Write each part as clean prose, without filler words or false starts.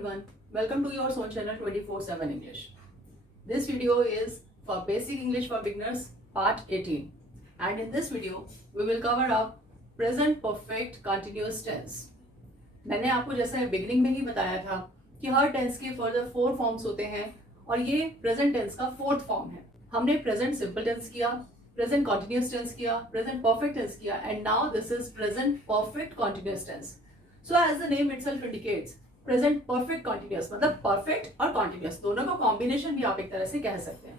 everyone, welcome to your Soul channel 24/7 English. This video is for Basic English for Beginners part 18, and in this video we will cover up present perfect continuous tense. मैंने आपको जैसे beginning में ही बताया था कि हर tense के further 4 forms होते हैं और ये प्रेजेंट टेंस का 4th फॉर्म है. हमने प्रेजेंट सिंपल टेंस किया, प्रेजेंट कॉन्टिन्यूस टेंस किया, प्रेजेंट परफेक्ट टेंस किया, and now this is present perfect continuous tense. So as the name itself indicates, present perfect continuous मतलब परफेक्ट और continuous दोनों का कॉम्बिनेशन भी आप एक तरह से कह सकते हैं.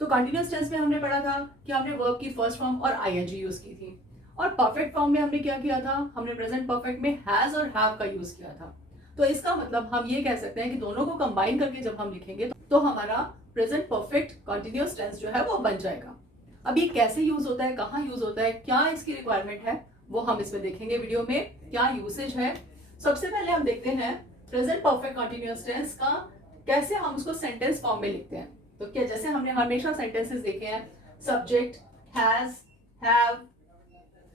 तो कॉन्टिन्यूस टेंस में हमने पढ़ा था कि हमने वर्ब की फर्स्ट फॉर्म और आईएनजी यूज की थी, और परफेक्ट फॉर्म में हमने क्या किया था, हमने प्रेजेंट परफेक्ट में हैज और हैव का यूज किया था. तो इसका मतलब हम ये कह सकते हैं कि दोनों को कंबाइन करके जब हम लिखेंगे तो हमारा प्रेजेंट परफेक्ट कॉन्टिन्यूस टेंस जो है वो बन जाएगा. अब ये कैसे यूज होता है, कहाँ यूज होता है, क्या इसकी रिक्वायरमेंट है, वो हम इसमें देखेंगे वीडियो में, क्या यूसेज है. सबसे पहले हम देखते हैं प्रेजेंट परफेक्ट कॉन्टिन्यूस टेंस का कैसे हम उसको सेंटेंस फॉर्म में लिखते हैं. तो क्या जैसे हमने हमेशा सेंटेंसेस देखे हैं, subject has, have,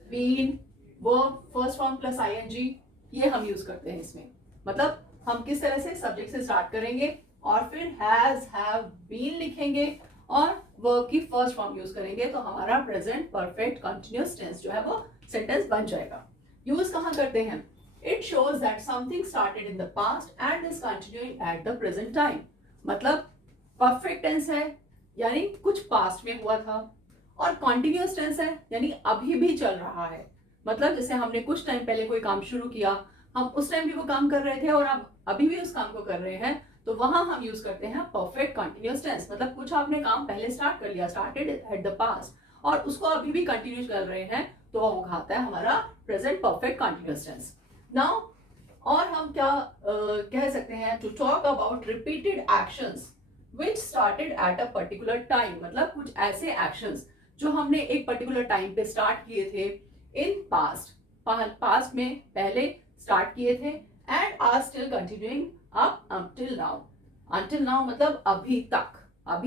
been, verb first form plus ING, ये हम यूज करते हैं इसमें. मतलब हम किस तरह से सब्जेक्ट से स्टार्ट करेंगे और फिर हैज, हैव, बीन लिखेंगे और वर्ब की फर्स्ट फॉर्म यूज करेंगे तो हमारा प्रेजेंट परफेक्ट कंटिन्यूअस टेंस जो है वो सेंटेंस बन जाएगा. यूज कहाँ करते हैं? It shows that something started in the past and is continuing at the present time. मतलब परफेक्ट टेंस है यानी कुछ पास्ट में हुआ था, और कॉन्टिन्यूअस टेंस है यानी अभी भी चल रहा है. मतलब जैसे हमने कुछ टाइम पहले कोई काम शुरू किया, हम उस टाइम भी वो काम कर रहे थे और अब अभी भी उस काम को कर रहे हैं, तो वहां हम यूज करते हैं परफेक्ट कंटिन्यूअस टेंस. मतलब कुछ आपने काम पहले स्टार्ट कर लिया, स्टार्टेड एट द पास्ट, और उसको अभी भी कंटिन्यू कर रहे हैं, तो वो खाता है हमारा present perfect continuous tense. Now और हम क्या कह सकते हैं, to talk about repeated actions which started at a particular time. मतलब कुछ ऐसे एक्शंस जो हमने एक पर्टिकुलर टाइम पे स्टार्ट किए थे इन पास्ट में पहले स्टार्ट किए थे, and are still continuing up until now. Until now मतलब अभी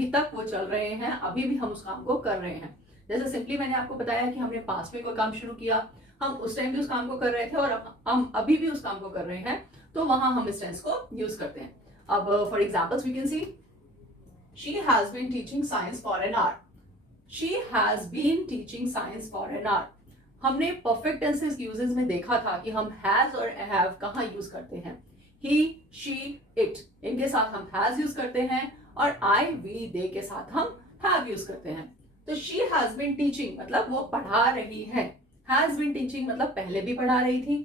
तक वो चल रहे हैं, अभी भी हम उस काम को कर रहे हैं. जैसे सिंपली मैंने आपको बताया कि हमने पास्ट में कोई काम शुरू किया, हम उस टाइम भी उस काम को कर रहे थे और हम अभी भी उस काम को कर रहे हैं, तो वहां हम इस टेंस को यूज करते हैं. अब for examples we can see, she has been teaching science for an hour. She has been teaching science for an hour. हमने परफेक्ट टेंसेस यूजेस में देखा था कि हम हैज और हैव कहाँ यूज करते हैं. ही, शी, इट, इनके साथ हम हैज यूज करते हैं, और आई, वी, दे के साथ हम हैव यूज करते हैं. तो शी हैज बीन टीचिंग मतलब वो पढ़ा रही है, हैज बीन टीचिंग मतलब पहले भी पढ़ा रही थी.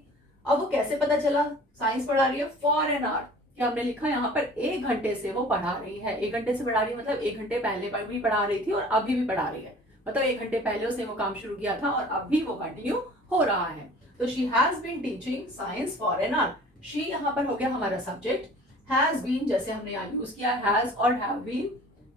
अब वो कैसे पता चला साइंस पढ़ा रही है? फॉर एन आवर, क्या हमने लिखा यहाँ पर 1 घंटे से वो पढ़ा रही है. 1 घंटे से पढ़ा रही है मतलब 1 घंटे पहले भी पढ़ा रही थी और अभी भी पढ़ा रही है. मतलब 1 घंटे पहले उसने वो काम शुरू किया था और अभी वो कंटिन्यू हो रहा है. तो she has been teaching science for an hour. She यहाँ पर हो गया हमारा सब्जेक्ट, हैज बीन जैसे हमने यहाँ यूज किया हैज और have been,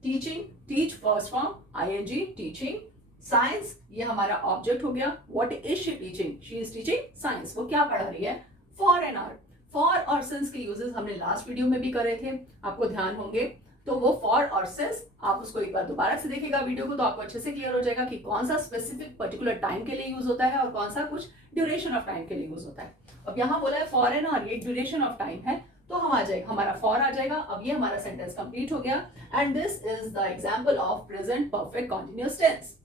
teaching, teach first form, ING, teaching, science ये हमारा ऑब्जेक्ट हो गया. What is she teaching? She is teaching science. वो क्या पढ़ा रही है? For an hour. फॉर और सिंस के यूजेस हमने लास्ट वीडियो में भी करे थे, आपको ध्यान होंगे. तो वो फॉर और सिंस आप उसको एक बार दोबारा से देखिएगा वीडियो को, तो आपको अच्छे से क्लियर हो जाएगा कि कौन सा स्पेसिफिक पर्टिकुलर टाइम के लिए यूज होता है और कौन सा कुछ ड्यूरेशन ऑफ टाइम के लिए यूज होता है. अब यहाँ बोला है फॉर एन आवर, ये ड्यूरेशन ऑफ टाइम है, तो हम आ जाएगा हमारा फॉर आ जाएगा. अब ये हमारा सेंटेंस कंप्लीट हो गया, and this is the example of present perfect continuous tense.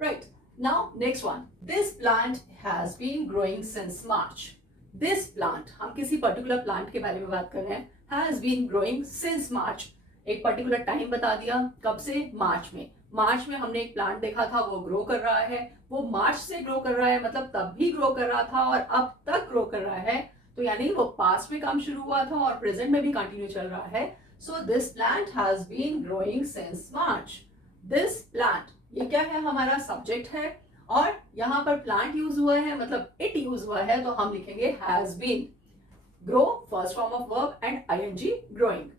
Right, now next one, this plant has been growing since March. This plant, हम किसी पर्टिकुलर प्लांट के बारे में बात कर रहे हैं. Has been growing since March, एक पर्टिकुलर टाइम बता दिया, कब से? मार्च में. मार्च में हमने एक प्लांट देखा था, वो ग्रो कर रहा है, वो मार्च से ग्रो कर रहा है, मतलब तब भी ग्रो कर रहा था और अब तक ग्रो कर रहा है. तो यानी वो पास्ट में काम शुरू हुआ था और प्रेजेंट में भी कंटिन्यू चल रहा है. So this plant has been growing since March. This plant, ये क्या है? हमारा सब्जेक्ट है, और यहाँ पर प्लांट यूज हुआ है मतलब इट यूज हुआ है, तो हम लिखेंगे has been. Grow first form of verb and ING, growing.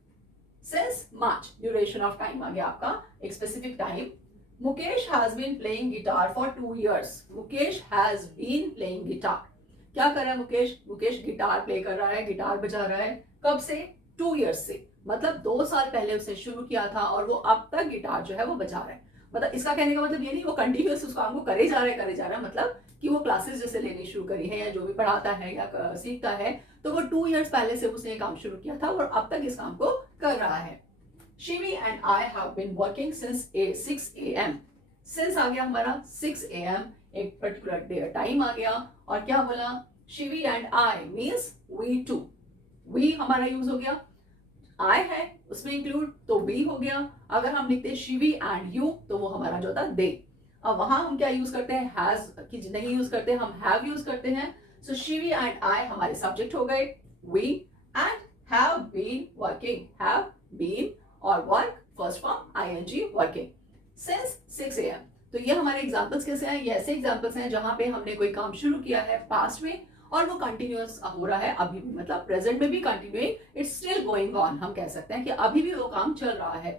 Since March, duration of time आ गया आपका, एक specific time. Mukesh has been playing guitar for 2 years. Mukesh has been playing guitar. क्या कर रहा है मुकेश? मुकेश गिटार प्ले कर रहा है, गिटार बजा रहा है. कब से? 2 years से. मतलब 2 साल पहले उसने शुरू किया था और वो अब तक गिटार जो है वो बजा रहा है. मतलब इसका कहने का मतलब ये नहीं वो कंटिन्यूअस उस काम को करे जा रहा है, मतलब कि वो क्लासेस जैसे लेनी शुरू करी है या जो भी पढ़ाता है या सीखता है, तो वो 2 years पहले से उसने काम शुरू किया था और अब तक इस काम को कर रहा है. Shivi and I have been working since 6 a.m. Since आ गया हमारा 6 a.m. एक पर्टिकुलर टाइम आ गया और क्या बोला, Shivi and I means we two. We हमारा यूज हो गया, I है उसमें इंक्लूड तो we हो गया. अगर हम लिखते Shivi and you तो वो हमारा जो था they. अब वहां हम क्या यूज करते हैं, has की नहीं यूज करते, हम have यूज करते हैं. So Shivi and I हमारे सब्जेक्ट हो गए, we and have been working, have been और work first form ing working since 6 AM. तो ये हमारे एग्जांपल्स कैसे हैं, ये ऐसे एग्जांपल्स हैं जहां पे हमने कोई काम शुरू किया है पास्ट में और वो कंटिन्यूअस हो रहा है अभी भी, मतलब प्रेजेंट में भी continuing, it's still going on. हम कह सकते हैं कि अभी भी वो काम चल रहा है.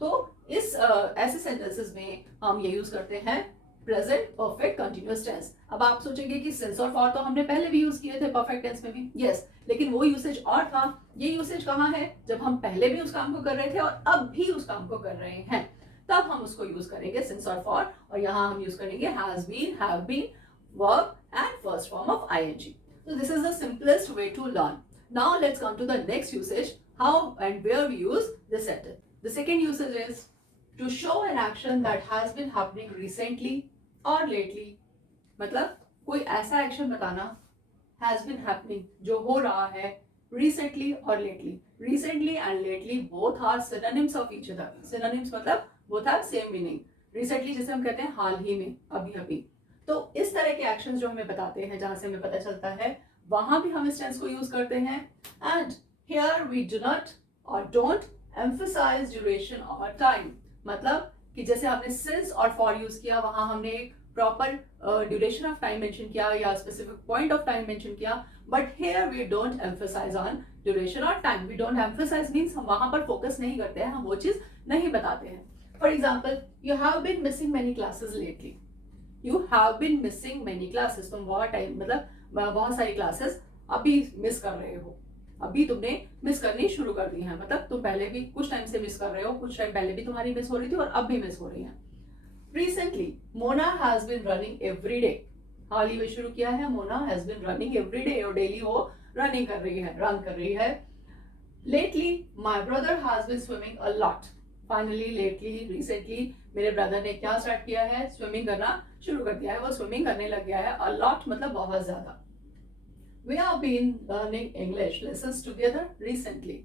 तो इस ऐसे सेंटेंसेस में हम ये यूज करते हैं प्रेजेंट परफेक्ट कंटिन्यूअस टेंस. अब आप सोचेंगे कि सिंस और फॉर तो हमने पहले भी यूज किए थे परफेक्ट टेंस में भी, यस, लेकिन वो यूसेज और था. ये यूसेज कहाँ है, जब हम पहले भी उस काम को कर रहे थे और अब भी उस काम को कर रहे हैं, तब हम उसको यूज करेंगे सिंस और फॉर. और यहाँ हम यूज करेंगे has been, have been, verb and first form of ing. So this is the simplest way to learn. Now let's come to the next usage, how and where we use this sentence. The second usage is to show an action that has been happening recently or lately. मतलब कोई ऐसा action बताना has been happening जो हो रहा है recently और lately. Recently and lately both are synonyms of each other. Synonyms मतलब both have same meaning. Recently जैसे हम कहते हैं हाल ही में, अभी अभी. तो इस तरह के एक्शंस जो हमें बताते हैं, जहां से हमें पता चलता है, वहां भी हम इस टेंस को यूज करते हैं. And here we do not और डोंट एम्फसाइज ड्यूरेशन और टाइम. मतलब कि जैसे आपने सिंस और फॉर यूज किया, वहां हमने एक proper duration of time mention किया या specific point of time mention किया. But here we don't emphasise on duration और time. We don't emphasise means हम वहां पर फोकस नहीं करते हैं, हम वो चीज नहीं बताते हैं. For example, you have been missing many classes lately. You have been missing many classes. तुम बहुत टाइम, मतलब बहुत सारी क्लासेस अभी मिस कर रहे हो, अभी तुमने मिस करनी शुरू कर दी है. मतलब तुम पहले भी कुछ टाइम से मिस कर रहे हो, कुछ टाइम पहले भी तुम्हारी मिस हो रही थी और अब भी मिस हो रही है. Recently, Mona has been running every day. हाल ही में शुरू किया है, Mona has been running every day और डेली वो रनिंग कर रही है, रन कर रही है. Lately, my brother has been swimming a lot. Finally, lately, recently मेरे ब्रदर ने क्या स्टार्ट किया है, स्विमिंग करना शुरू कर दिया है. वो स्विमिंग करने लग गया है. अ लॉट मतलब बहुत ज्यादा. We have been learning English lessons together recently.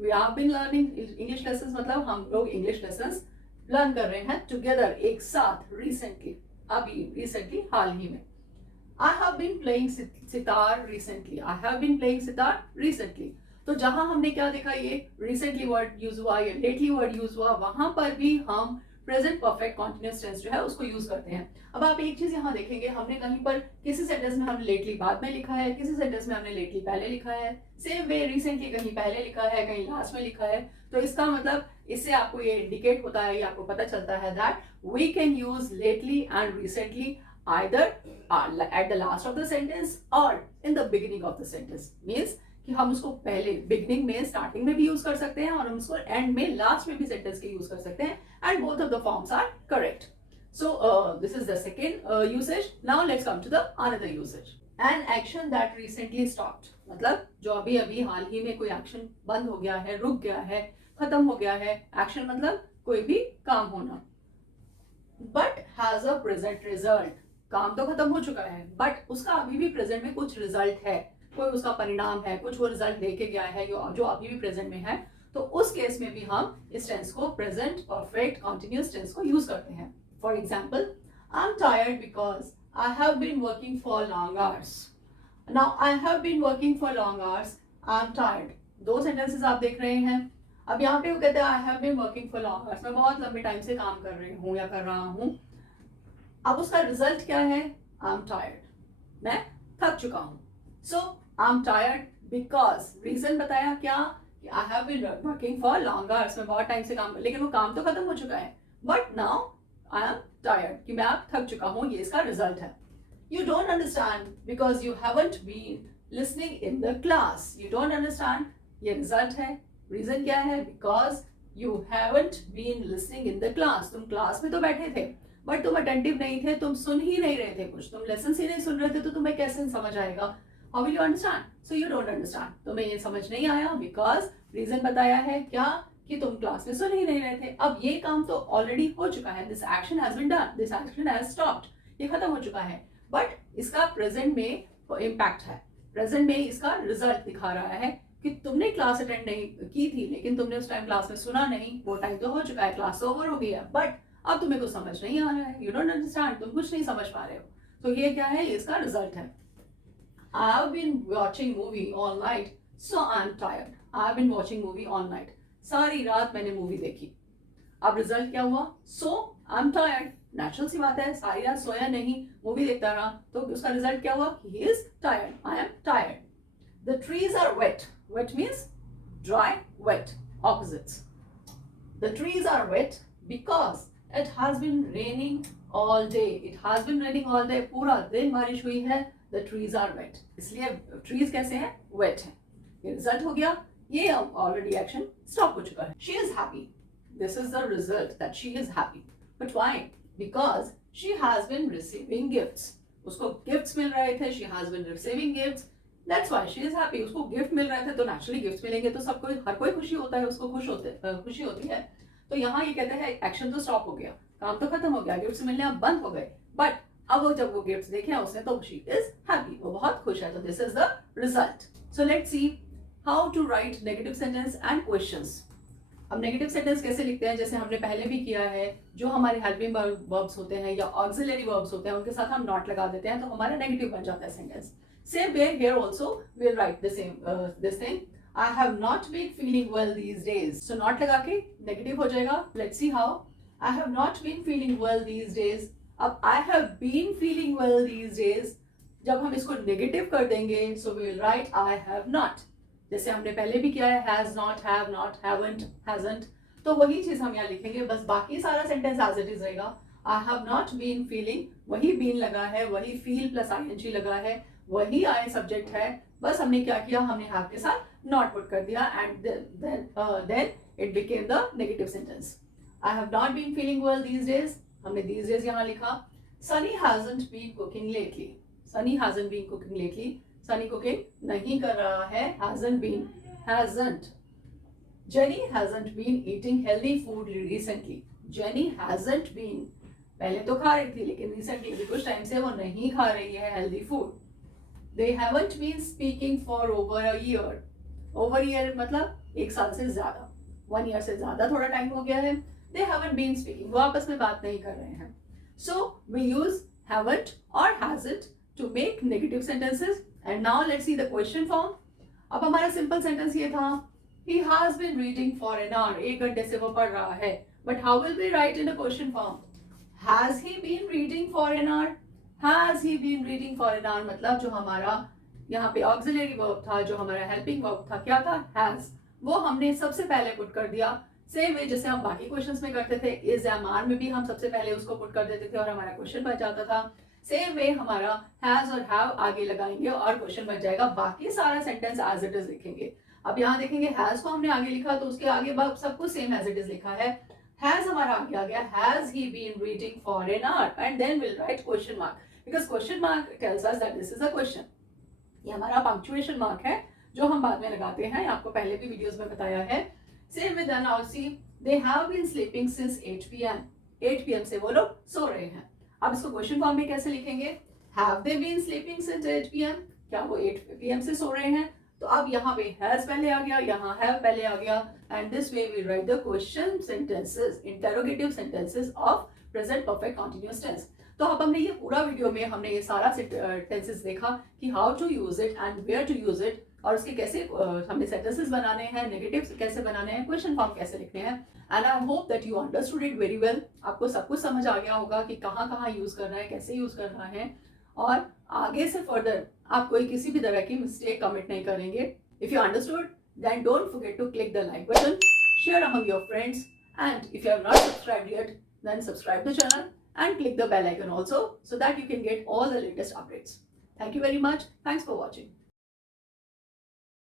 We have been learning English lessons मतलब हम लोग इंग्लिश लेसन्स लर्न कर रहे हैं टुगेदर, एक साथ, रिसेंटली, अभी, रिसेंटली, हाल ही में. I have been playing sitar recently. I have been playing sitar recently. तो जहां हमने क्या देखा, ये रिसेंटली वर्ड यूज हुआ या लेटली वर्ड यूज हुआ, वहां पर भी हम प्रेजेंट परफेक्ट कॉन्टिन्यूअस टेंस जो है उसको यूज करते हैं. अब आप एक चीज यहाँ देखेंगे, हमने कहीं पर किसी सेंटेंस में हमने लेटली बाद में लिखा है, किसी सेंटेंस में हमने लेटली पहले लिखा है. सेम वे रिसेंटली कहीं पहले लिखा है, कहीं लास्ट में लिखा है. तो इसका मतलब इससे आपको ये इंडिकेट होता है, ये आपको पता चलता है that we can use lately and recently either at the last of the sentence or in the beginning of the sentence. Means कि हम उसको पहले बिगनिंग में, स्टार्टिंग में भी यूज कर सकते हैं और हम उसको एंड में, लास्ट में भी सेंटेंस के यूज कर सकते हैं. And both of the forms are correct. So this is the second usage. Now let's come to the another usage. An action that recently stopped. मतलब जो अभी अभी हाल ही में कोई एक्शन बंद हो गया है, रुक गया है, खत्म हो गया है. एक्शन मतलब कोई भी काम होना. But has a present result. काम तो खत्म हो चुका है बट उसका अभी भी प्रेजेंट में कुछ रिजल्ट है, कोई उसका परिणाम है, कुछ वो रिजल्ट लेके गया है जो अभी भी प्रेजेंट में है. तो उस केस में भी हम इस टेंस को, प्रेजेंट परफेक्ट कंटिन्यूअस टेंस को यूज करते हैं. For example, I am tired because I have been working for long hours. Now I have been working for long hours, I am tired. दो sentences आप देख रहे हैं. अब यहाँ पे वो कहते हैं I have been working for long hours, मैं बहुत लंबे टाइम से काम कर रही हूँ या कर रहा हूँ. अब उसका रिजल्ट क्या है, आई एम टायर्ड, मैं थक चुका हूं. So I am tired because, reason बताया क्या, I have been working for long hours, मैं बहुत टाइम से काम, लेकिन वो काम तो खत्म हो चुका है. But now I am tired, कि मैं अब थक चुका हूं, ये इसका रिजल्ट है. You don't understand because you haven't been listening in the class. You don't understand, ये रिजल्ट है. रीजन क्या है, because you haven't been listening in the class, तुम क्लास में तो बैठे थे बट तुम अटेंटिव नहीं थे, तुम सुन ही नहीं रहे थे, कुछ तुम लेसन ही नहीं सुन रहे थे, तो तुम्हें कैसे समझ आएगा? How will you understand? So you don't understand, तुम्हें ये समझ नहीं आया बिकॉज रीजन बताया है क्या कि तुम क्लास में सुन ही नहीं रहे थे। अब ये काम तो ऑलरेडी हो चुका है, this action has been done, this action has stopped, ये खत्म हो चुका है, बट इसका प्रेजेंट में इम्पैक्ट है, प्रेजेंट में इसका रिजल्ट दिखा रहा है कि तुमने क्लास अटेंड नहीं की थी, लेकिन तुमने उस टाइम क्लास में सुना नहीं, वो टाइम तो हो चुका है, क्लास तो ओवर हो गई है, बट अब तुम्हें कुछ समझ नहीं आ रहा है, यू डोंट अंडरस्टैंड, तुम कुछ नहीं समझ पा रहे हो। तो ये क्या है, इसका रिजल्ट है। I have been watching movie all night, so I'm tired. I have been watching movie all night. सारी रात मैंने मूवी देखी। अब रिजल्ट क्या हुआ? So I'm tired. नेचुरल सी बात है, सारी रात सोया नहीं, मूवी देखता रहा, तो उसका रिजल्ट क्या हुआ? He is tired. I am tired. The trees are wet. Wet means dry, wet. Opposites. The trees are wet because it has been raining all day. It has been raining all day. पूरा दिन बारिश हुई है. The trees are wet. इसलिए trees कैसे हैं? Wet हैं. ये रिजल्ट हो गया, ये ऑलरेडी एक्शन स्टॉप हो चुका है। She is happy. This is the result that she is happy. But why? Because she has been receiving gifts. उसको गिफ्ट्स मिल रहे थे. She has been receiving gifts. That's why she is happy. उसको gift मिल रहे थे, तो naturally gifts मिलेंगे तो सबको, हर कोई खुशी होता है, उसको खुशी होती है। तो यहाँ ये कहते हैं एक्शन तो स्टॉप हो गया, काम तो खत्म हो गया, गिफ्ट्स मिलने अब बंद हो गए, बट अब वो जब वो गिफ्ट्स देखे उसने तो शी इज हैप्पी, वो बहुत खुश है। तो this is the result. So let's see how to write negative sentence and questions. अब नेगेटिव सेंटेंस कैसे लिखते हैं, जैसे हमने पहले भी किया है, जो हमारे हेल्पिंग वर्ब्स होते हैं या ऑक्सिलरी वर्ब्स होते हैं उनके साथ हम नॉट लगा देते हैं, तो हमारा नेगेटिव बन जाता है sentence. Same way here also we will write the same this thing, I have not been feeling well these days. So not लगा के नेगेटिव हो जाएगा। Let's see how. I have not been feeling well these days. अब I have been feeling well these days, जब हम इसको negative कर देंगे, so we will write I have not. जैसे हमने पहले भी किया है, has not, have not, haven't, hasn't. तो वही चीज हम यहाँ लिखेंगे, बस बाकी सारा सेंटेंस as it is रहेगा। I have not been feeling, वही been लगा है, वही feel plus ing लगा है, वही I सब्जेक्ट है, बस हमने क्या किया, हमने have के साथ not पुट कर दिया, and then it became the negative sentence. I have not been feeling well these days. हमने these days यहाँ लिखा. Sunny hasn't been cooking lately. Sunny hasn't been cooking lately. Sunny cooking नहीं कर रहा है. Hasn't been. Hasn't. Jenny hasn't been eating healthy food recently. Jenny hasn't been. पहले तो खा रही थी, लेकिन recently भी कुछ टाइम से वो नहीं खा रही है healthy food. They haven't been speaking for over a year. Over year मतलब एक साल से ज्यादा, 1 year से ज्यादा थोड़ा टाइम हो गया है। They haven't been speaking. वो आपस में बात नहीं कर रहे हैं। So we use haven't or hasn't to make negative sentences. And now let's see the question form. अब हमारा simple sentence ये था, he has been reading for an hour. 1 घंटे से वो पढ़ रहा है। But how will we write in a question form? Has he been reading for an hour? Has he been reading for an hour? मतलब जो हमारा यहाँ पे ऑक्सिलरी वर्ब था, जो हमारा हेल्पिंग वर्ब था, क्या था? हैज। वो हमने सबसे पहले पुट कर दिया। सेम वे जैसे हम बाकी क्वेश्चंस में करते थे, इज एम आर में भी हम सबसे पहले उसको पुट कर देते थे और हमारा क्वेश्चन बच जाता था। सेम वे हमारा हैज और हैव आगे लगाएंगे और क्वेश्चन बच जाएगा। बाकी सारा सेंटेंस एज इट इज लिखेंगे। अब यहाँ देखेंगे हैज को हमने आगे लिखा, तो उसके आगे सब कुछ सेम एज इट इज लिखा है। हैज हमारा आगे आ गया, has he been reading for an hour, and then will write question mark, because question mark tells us that this is a question. ये हमारा पंक्चुएशन मार्क है जो हम बाद में लगाते हैं, आपको पहले भी वीडियोस में बताया है। Same with now see, they have been sleeping since 8 PM। 8 PM से वो लोग सो रहे हैं। अब इसको क्वेश्चन फॉर्म में कैसे लिखेंगे? Have they been sleeping since 8 PM, क्या वो 8 PM से सो रहे हैं? तो अब यहाँ पे हैज पहले आ गया, यहाँ हैव पहले आ गया, and this way we write the question sentences, interrogative sentences of present perfect continuous tense. तो अब हमने ये पूरा वीडियो में हमने ये सारा टेंसेस देखा कि how to use it and where to use it, और उसके कैसे हमें सेंटेंसेस बनाने हैं, नेगेटिव कैसे बनाने हैं, क्वेश्चन फॉर्म कैसे लिखने हैं। And I hope that you understood it very well. आपको सब कुछ समझ आ गया होगा कि कहाँ कहाँ यूज करना है, कैसे यूज करना है, और आगे से फर्दर आप कोई किसी भी तरह की मिस्टेक कमिट नहीं करेंगे। If you understood, then don't forget to click the like button, share among your friends, and if you have not subscribed yet, then subscribe the channel and click the bell icon also, so that you can get all the latest updates. Thank you very much. Thanks for watching.